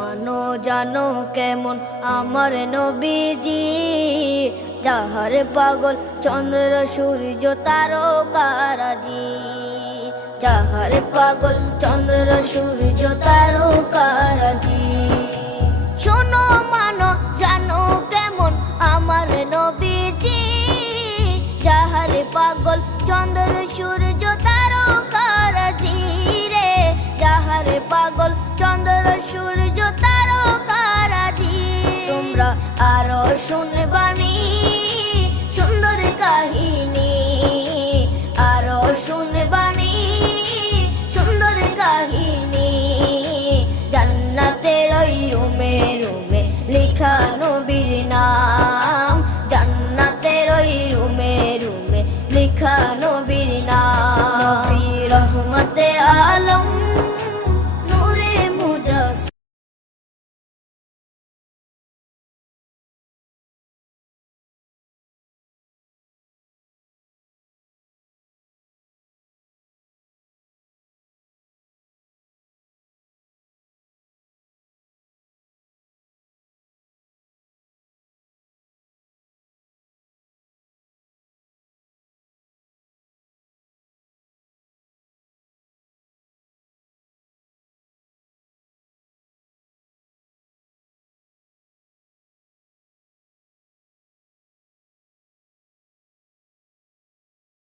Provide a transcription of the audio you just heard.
মানো জানো কেমন আমার নবীজি, যাহার পাগল চন্দ্র সূর্য তারকারাজি, যাহার পাগল চন্দ্র সূর্য তারকারাজি। শোনো মানো জানো কেমন আমার নবীজি, যাহার পাগল চন্দ্র সূর্য তারকারাজি রে, যাহার পাগল চন্দ্র সূর্য তারকারাজি। তোমরা আরো শুনে